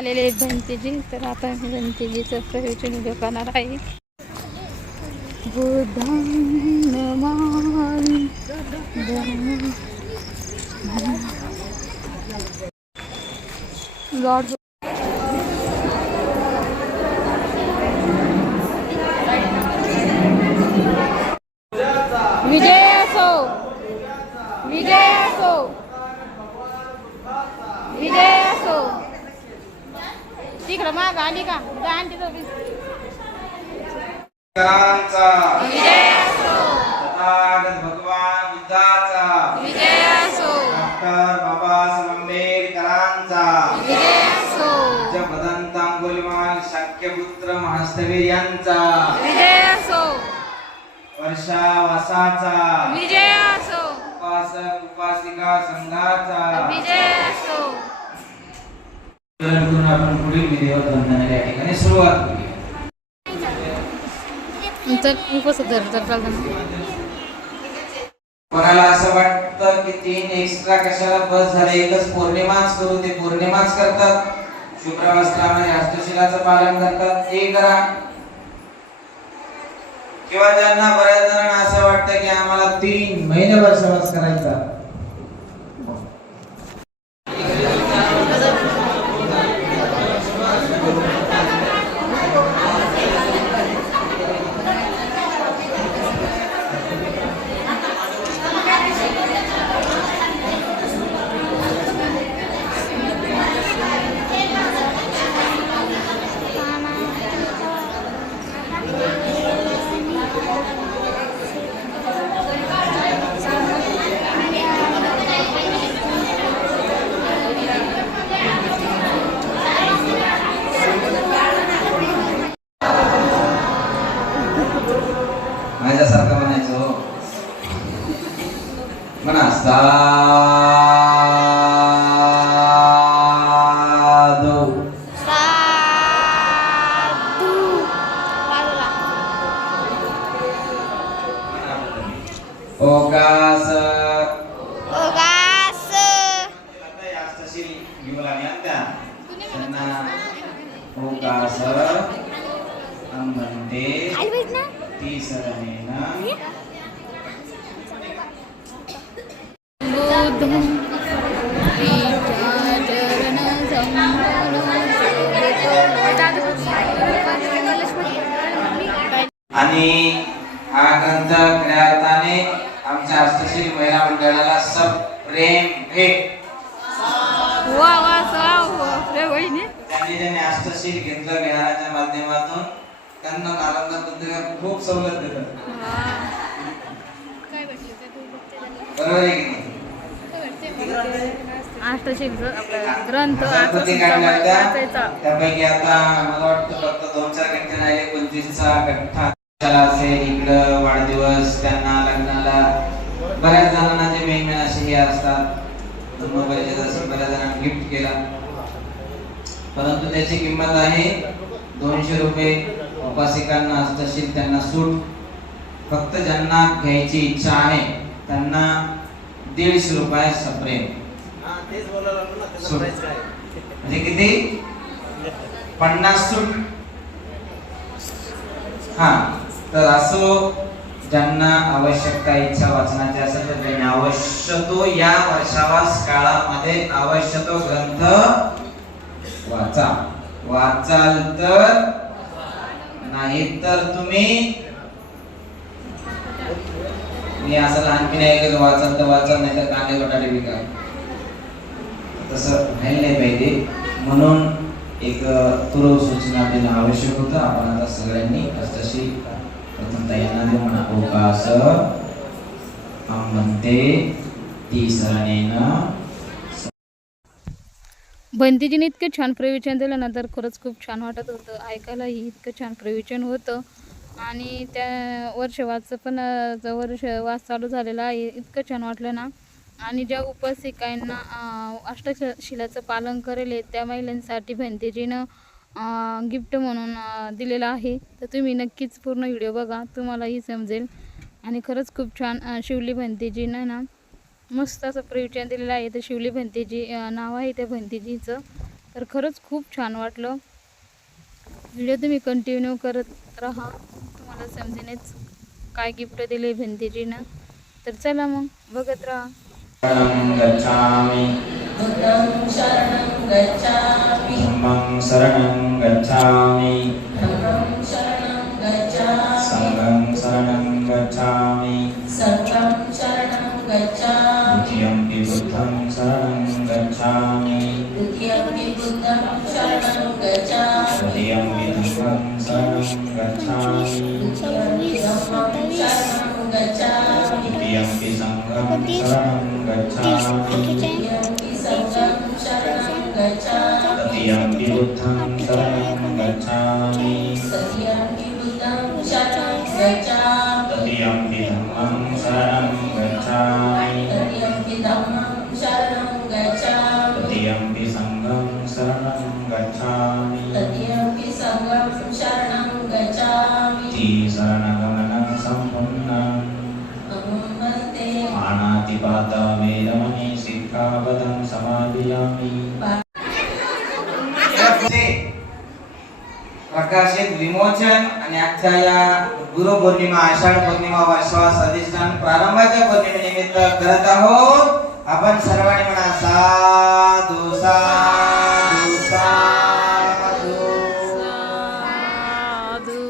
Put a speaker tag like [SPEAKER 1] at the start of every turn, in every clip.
[SPEAKER 1] आलेले आहेत भंतेजी तर आता मी प्रयोजन व्हिडिओ करणार आहे. लॉर्ड विजय असो विजय असो विजय असो तिकडं माग आली का? गाण तिथं
[SPEAKER 2] करांचा
[SPEAKER 1] विजय असो
[SPEAKER 2] तथागत भगवान बुद्धाचा.
[SPEAKER 1] विजय असो
[SPEAKER 2] डॉक्टर बाबासाहेब आंबेडकरांचा.
[SPEAKER 1] विजय असो
[SPEAKER 2] जगदंत अंगुलीमाल शक्यपुत्र महास्तवीर यांचा
[SPEAKER 1] विजय असो
[SPEAKER 2] वर्षा वासाचा
[SPEAKER 1] विजय असो
[SPEAKER 2] उपासक उपासिका संघाचा.
[SPEAKER 1] विजय असो
[SPEAKER 2] पुढील विधिवत बंधनाला या ठिकाणी सुरुवात
[SPEAKER 1] चालतं
[SPEAKER 2] कोणाला असं वाटतं की तीन एक्स्ट्रा कशाला बस झाले? एकच पौर्णिमाच करू ते पौर्णिमाच करतात. शुभ्र वस्त्रामध्ये हस्तशिलाचं पालन करतात. ते करा. किंवा ज्यांना बऱ्याच जणांना असं वाटतं की आम्हाला तीन महिन्याभर सहवास करायचा. म्हणा साधू आणि हा ग्रंथ खऱ्या अर्थाने आमच्या हस्तशील महिला मंडळाला सब प्रेम भेट. त्यांनी ज्यांनी हस्तशील घेतलं विहाराच्या माध्यमातून त्यांना पत्रिका खूप सवलत देतात बरोबर आहे की नाही
[SPEAKER 1] ग्रंथ वाचायचा.
[SPEAKER 2] त्यापैकी आता मला वाटतं फक्त दोन चार घंटे राहिले पंचवीसचा त्याला असेल इकडं वाढदिवस त्यांना लग्नाला बऱ्याच जणांना जे मेन मेन असे हे असतात बऱ्याच जणांना गिफ्ट केला. परंतु त्याची किंमत आहे दोनशे रुपये. उपासिकांना हस्तशील त्यांना सूट. फक्त ज्यांना घ्यायची इच्छा आहे त्यांना दीडशे रुपये सप्रेम. सूट म्हणजे किती? पन्नास सूट हा तर असो ज्यांना आवश्यकता इच्छा वाचनाची असेल तर त्यांनी अवश्य तो या वर्षावास काळामध्ये अवश्य तो ग्रंथ वाचा. वाचाल तर नाही तर तुम्ही मी असं लहानपणी ऐकलं वाचाल तर वाचाल नाही तर कांदे बटाटे विका तसं व्हायला नाही पाहिजे. म्हणून एक पूर्व सूचना देणं आवश्यक होतं. आपण आता सगळ्यांनी तशी प्रथम यांना देऊ म्हणा. अवकाश म्हणते ती सरणेनं
[SPEAKER 1] बंदीजीने इतकं छान प्रवचन दिलं ना तर खरंच खूप छान वाटत होतं. ऐकायलाही इतकं छान प्रवचन होतं. आणि त्या वर्षवाचं पण वर्ष वास चालू झालेला आहे इतकं छान वाटलं ना. आणि ज्या उपासिकांना अष्टशिलाचं पालन करेल त्या महिलांसाठी भंतेजीनं गिफ्ट म्हणून दिलेलं आहे. तर तुम्ही नक्कीच पूर्ण व्हिडिओ बघा तुम्हालाही समजेल. आणि खरंच खूप छान शिवली भंतेजीनं ना मस्त असं प्रवचन दिलेलं आहे. तर शिवली भंतेजी नाव आहे त्या भंतेजीचं. तर खरंच खूप छान वाटलं. व्हिडिओ तुम्ही कंटिन्यू करत राहा. तुम्हाला समजेनच काय गिफ्ट दिले भंतेजीनं. तर चला मग बघत राहा.
[SPEAKER 2] शरणं गच्छामि
[SPEAKER 3] बुद्धं शरणं गच्छामि
[SPEAKER 2] धम्मं शरणं गच्छामि
[SPEAKER 3] धम्मं शरणं गच्छामि
[SPEAKER 2] सङ्घं शरणं गच्छामि
[SPEAKER 3] सङ्घं शरणं गच्छामि
[SPEAKER 2] द्वितीयम्पि बुद्धं शरणं गच्छामि
[SPEAKER 3] द्वितीयं बुद्धं शरणं गच्छामि
[SPEAKER 2] तृतीयम्पि धम्मं शरणं गच्छामि
[SPEAKER 3] द्वितीयं धम्मं शरणं गच्छामि
[SPEAKER 2] तृतीयम्पि
[SPEAKER 3] Buddhist, Buddhist
[SPEAKER 2] Kitchen, Satyam Vibuddham
[SPEAKER 3] Saranam Gacchami
[SPEAKER 2] Satyam Vibuddham Saranam Gacchami प्रकाशित विमोचन आणि आजच्या या गुरुपौर्णिमा आषाढ पौर्णिमा वा श्वास अधिष्ठान प्रारंभाच्या पौर्णिमेनिमित्त करत आहोत. आपण सर्वांनी म्हणा साधू साधू साधू.
[SPEAKER 1] साधू.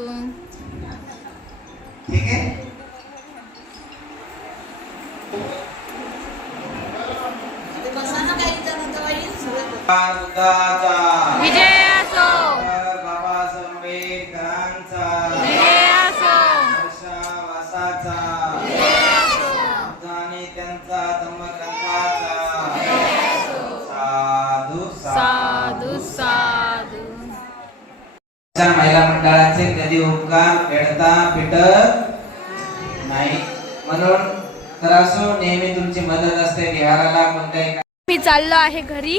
[SPEAKER 2] ठीक आहे?
[SPEAKER 1] विजय!
[SPEAKER 2] महिला मंडळाचे कधी उपकार फेडता फिटत नाही. म्हणून तर असो नेहमी तुमची मदत असते विहाराला कोणत्याही
[SPEAKER 1] मी चाललो आहे घरी.